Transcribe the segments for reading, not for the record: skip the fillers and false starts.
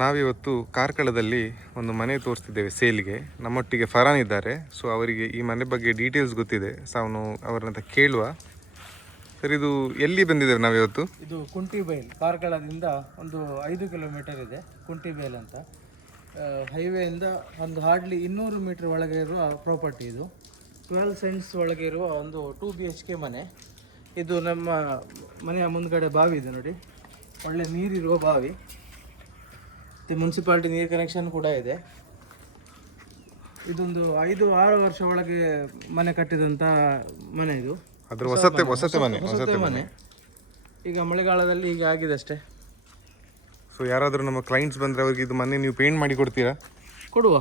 ನಾವಿವತ್ತು ಕಾರ್ಕಳದಲ್ಲಿ ಒಂದು ಮನೆ ತೋರಿಸ್ತಿದ್ದೇವೆ ಸೇಲ್ಗೆ. ನಮ್ಮೊಟ್ಟಿಗೆ ಫರಾನ್ ಇದ್ದಾರೆ. ಸೊ ಅವರಿಗೆ ಈ ಮನೆ ಬಗ್ಗೆ ಡೀಟೇಲ್ಸ್ ಗೊತ್ತಿದೆ. ಸೊ ಅವರನ್ನ ಕೇಳುವ. ಸರ್, ಇದು ಎಲ್ಲಿ ಬಂದಿದ್ದೇವೆ ನಾವಿವತ್ತು? ಇದು ಕುಂಟಿಬೈಲ್, ಕಾರ್ಕಳದಿಂದ ಒಂದು 5 ಕಿಲೋಮೀಟರ್ ಇದೆ ಕುಂಟಿಬೈಲ್ ಅಂತ. ಹೈವೇಯಿಂದ ಒಂದು ಹಾರ್ಡ್ಲಿ 200 ಮೀಟರ್ ಒಳಗೆ ಇರುವ ಪ್ರಾಪರ್ಟಿ. ಇದು 12 ಸೆಂಟ್ಸ್ ಒಳಗೆ ಇರುವ ಒಂದು 2 BHK ಮನೆ. ಇದು ನಮ್ಮ ಮನೆಯ ಮುಂದ್ಗಡೆ ಬಾವಿ ಇದೆ ನೋಡಿ, ಒಳ್ಳೆ ನೀರಿರುವ ಬಾವಿ. ಮತ್ತು ಮುನ್ಸಿಪಾಲ್ಟಿ ನೀರು ಕನೆಕ್ಷನ್ ಕೂಡ ಇದೆ. ಇದೊಂದು 5-6 ವರ್ಷ ಒಳಗೆ ಮನೆ ಕಟ್ಟಿದಂಥ ಮನೆ ಇದು. ಅದ್ರ ಹೊಸತೆ ಮನೆ. ಈಗ ಮಳೆಗಾಲದಲ್ಲಿ ಈಗ ಆಗಿದೆ ಅಷ್ಟೇ. ಸೊ ಯಾರಾದರೂ ನಮ್ಮ ಕ್ಲೈಂಟ್ಸ್ ಬಂದರೆ ಅವ್ರಿಗೆ ಇದು ಮನೆ ನೀವು ಪೇಂಟ್ ಮಾಡಿ ಕೊಡ್ತೀರಾ? ಕೊಡುವ.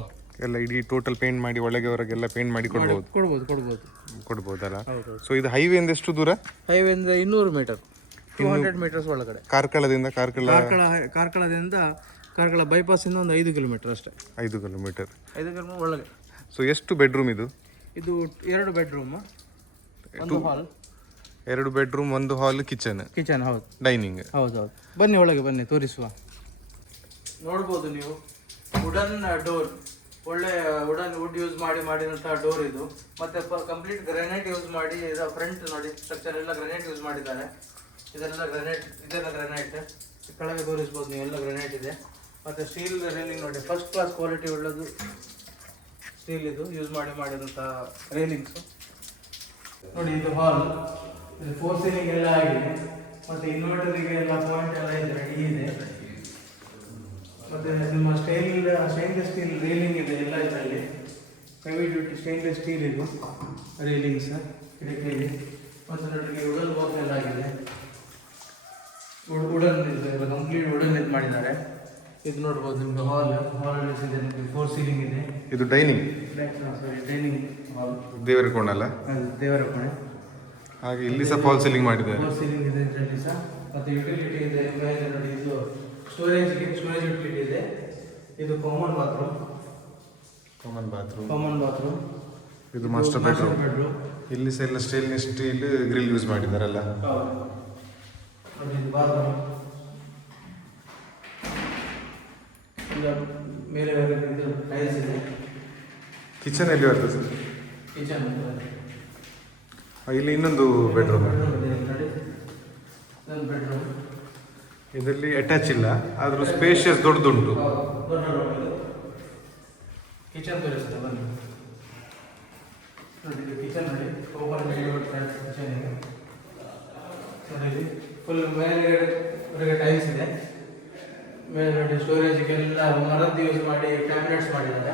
ಎಲ್ಲ ಇಡೀ ಟೋಟಲ್ ಪೇಂಟ್ ಮಾಡಿ ಒಳಗೆ ಹೊರಗೆಲ್ಲ ಪೇಂಟ್ ಮಾಡಿ ಕೊಡ್ಬೋದಲ್ಲ? ಸೊ ಇದು ಹೈವೇಯಿಂದ ಎಷ್ಟು ದೂರ? ಹೈವೇಯಿಂದ 200 ಮೀಟರ್, 200 ಮೀಟರ್ಸ್ ಒಳಗಡೆ. ಕಾರ್ಕಳದಿಂದ ಕಾರ್ಕಳ ಬೈಪಾಸಿಂದ ಒಂದು 5 ಕಿಲೋಮೀಟರ್ ಅಷ್ಟೇ. 5 ಕಿಲೋಮೀಟರ್ ಒಳಗೆ. ಸೊ ಎಷ್ಟು ಬೆಡ್ರೂಮ್ ಇದು? ಇದು 2 ಬೆಡ್ರೂಮ್, 1 ಹಾಲ್. 2 ಬೆಡ್ರೂಮ್, 1 ಹಾಲ್, ಕಿಚನ್. ಹೌದು. ಡೈನಿಂಗ್. ಹೌದು. ಬನ್ನಿ ಒಳಗೆ ಬನ್ನಿ, ತೋರಿಸುವ. ನೋಡ್ಬೋದು ನೀವು, ವುಡನ್ ಡೋರ್, ಒಳ್ಳೆ ವುಡ್ ಯೂಸ್ ಮಾಡಿದಂತಹ ಡೋರ್ ಇದು. ಮತ್ತೆ ಕಂಪ್ಲೀಟ್ ಗ್ರಾನೈಟ್ ಯೂಸ್ ಮಾಡಿ, ಫ್ರಂಟ್ ನೋಡಿ ಸ್ಟ್ರಕ್ಚರ್ ಎಲ್ಲ ಗ್ರಾನೈಟ್ ಯೂಸ್ ಮಾಡಿದ್ದಾರೆ. ಇದೆಲ್ಲ ಗ್ರಾನೈಟ್. ಕೆಳಗೆ ತೋರಿಸ್ಬೋದು ನೀವು, ಎಲ್ಲ ಗ್ರಾನೈಟ್ ಇದೆ. ಮತ್ತೆ ಸ್ಟೀಲ್ ರೈಲಿಂಗ್ ನೋಡಿ, ಫಸ್ಟ್ ಕ್ಲಾಸ್ ಕ್ವಾಲಿಟಿ ಉಳ್ಳದು ಸ್ಟೀಲ್ ಇದು ಯೂಸ್ ಮಾಡಿದಂತಹ ರೈಲಿಂಗ್ಸ್ ನೋಡಿ. ಇದು ಹಾಲ್, ಇದು 4 ಸೀಲಿಂಗ್ ಎಲ್ಲ ಆಗಿದೆ. ಮತ್ತೆ ಇನ್ವರ್ಟರ್ಗೆ ಎಲ್ಲ ಪಾಯಿಂಟ್ ಎಲ್ಲ ಇದೆ, ರೆಡಿ ಇದೆ. ಮತ್ತೆ ನಿಮ್ಮ ಸ್ಟೈನ್ಲೆಸ್ ಸ್ಟೀಲ್ ರೈಲಿಂಗ್ ಇದೆ ಎಲ್ಲ ಇದರಲ್ಲಿ. ಹೆವಿ ಡ್ಯೂಟಿ ಸ್ಟೈನ್ಲೆಸ್ ಸ್ಟೀಲ್ ಇದು ರೈಲಿಂಗ್ಸ್ ಕಿಟಕಿಯಲ್ಲಿ. ಮತ್ತು ನೋಡಿ ವುಡನ್ ವರ್ಕ್ ಎಲ್ಲ ಆಗಿದೆ. ವುಡನ್ ಇದೆ, ಕಂಪ್ಲೀಟ್ ವುಡನ್ ಇದು ಮಾಡಿದ್ದಾರೆ. ಇದು ನೋಡ್ಬೋದು ನಿಮ್ಗೆ ಹಾಲ್ ಇದೆ, 4 ಸೀಲಿಂಗ್ ಇದೆ. ಇದು ಡೈನಿಂಗ್ ಹಾಲ್, ದೇವರ ಕೋಣಲ್ಲ? ದೇವರ ಕೋಣೆ. ಹಾಗೆ ಇಲ್ಲಿ ಸಹ ಫಾಲ್ ಸೀಲಿಂಗ್ ಮಾಡಿದ್ದಾರೆ. 4 ಸೀಲಿಂಗ್ ಇದೆ ಇದರಲ್ಲಿ ಸಹ. ಮತ್ತೆ ಯುಟಿಲಿಟಿ ಇದೆ ಮೇಲೆ ನೋಡಿ, ಇದು ಸ್ಟೋರೇಜ್ ಯುಟಿಲಿಟಿ ಇದೆ. ಇದು ಕಾಮನ್ ಬಾತ್ರೂಮ್. ಇದು ಮಾಸ್ಟರ್ ಬೆಡ್ರೂಮ್. ಇಲ್ಲಿ ಸಹ ಎಲ್ಲ ಸ್ಟೇನ್ಲೆಸ್ ಸ್ಟೀಲ್ ಗ್ರಿಲ್ ಯೂಸ್ ಮಾಡಿದಾರಲ್ಲ? ನೋಡಿ ಇದು ಬಾತ್ರೂಮ್. ಮೇಲೆ ಇದು ಟೈಲ್ಸ್ ಇದೆ. ಕಿಚನ್ ಎಲ್ಲಿ ಬರ್ತದೆ ಸರ್? ಕಿಚನ್ ಇಲ್ಲಿ ಇನ್ನೊಂದು ಬೆಡ್ರೂಮ್. ಬೆಡ್ರೂಮ್ ಇದರಲ್ಲಿ ಅಟ್ಯಾಚ್ ಇಲ್ಲ, ಆದರೂ ಸ್ಪೇಷಿಯಸ್ ದೊಡ್ಡದುಂಟು. ಕಿಚನ್ ತೋರಿಸ್ತದೆ ಬನ್ನಿ ನೋಡಿ. ಇದು ಕಿಚನ್ ನೋಡಿ, ಓಪನ್ ಕಿಚನ್ ಇದೆ ನೋಡಿ. ಫುಲ್ ಮೇಲ್ಗಡೆ ಟೈಲ್ಸ್ ಇದೆ. ಮೇಲೆ ನೋಡಿ ಸ್ಟೋರೇಜ್ಗೆಲ್ಲ ಮರದ್ದು ಯೂಸ್ ಮಾಡಿ ಕ್ಯಾಬಿನೆಟ್ಸ್ ಮಾಡಿದ್ದಾರೆ.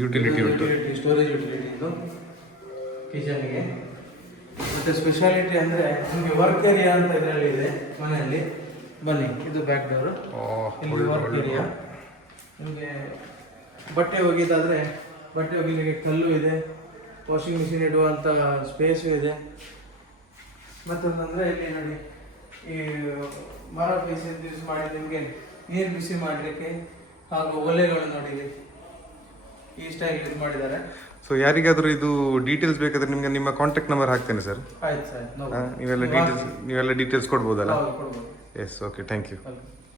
ಯುಟಿಲಿಟಿ ಉಂಟು, ಸ್ಟೋರೇಜ್ ಯುಟಿಲಿಟಿ ಇದು ಕಿಚನ್ಗೆ. ಮತ್ತು ಸ್ಪೆಷಾಲಿಟಿ ಅಂದರೆ ನಿಮಗೆ ವರ್ಕ್ ಏರಿಯಾ ಅಂತ ಇದರಲ್ಲಿ ಇದೆ ಮನೆಯಲ್ಲಿ. ಬನ್ನಿ, ಇದು ಬ್ಯಾಕ್ ಡೋರು. ಇಲ್ಲಿ ವರ್ಕ್ ಏರಿಯಾ. ನಿಮಗೆ ಬಟ್ಟೆ ಒಗೆದಾದರೆ ಬಟ್ಟೆ ಒಗಿಲಿಕ್ಕೆ ಕಲ್ಲು ಇದೆ, ವಾಷಿಂಗ್ ಮಿಷಿನ್ ಇಡುವಂಥ ಸ್ಪೇಸು ಇದೆ. ಮತ್ತೊಂದಂದರೆ ಇಲ್ಲಿ ನೋಡಿ, ಈ ಮರ ಪೀಸ್ ಯೂಸ್ ಮಾಡಿ ನಿಮಗೆ ನೀರು ಬಿಸಿ ಮಾಡಲಿಕ್ಕೆ ಹಾಗೂ ಒಲೆಗಳು ನೋಡಿ ಈ ಸ್ಟೈಲ್ ಯೂಸ್ ಮಾಡಿದ್ದಾರೆ. ಸೊ ಯಾರಿಗಾದರೂ ಇದು ಡೀಟೇಲ್ಸ್ ಬೇಕಾದ್ರೆ ನಿಮಗೆ ನಿಮ್ಮ ಕಾಂಟ್ಯಾಕ್ಟ್ ನಂಬರ್ ಹಾಕ್ತೇನೆ ಸರ್. ಆಯ್ತು ಸರ್, ನೀವೆಲ್ಲ ಡೀಟೇಲ್ಸ್ ಕೊಡ್ಬೋದಲ್ಲ? ಕೊಡ್ಬೋದು. Yes, okay, thank you.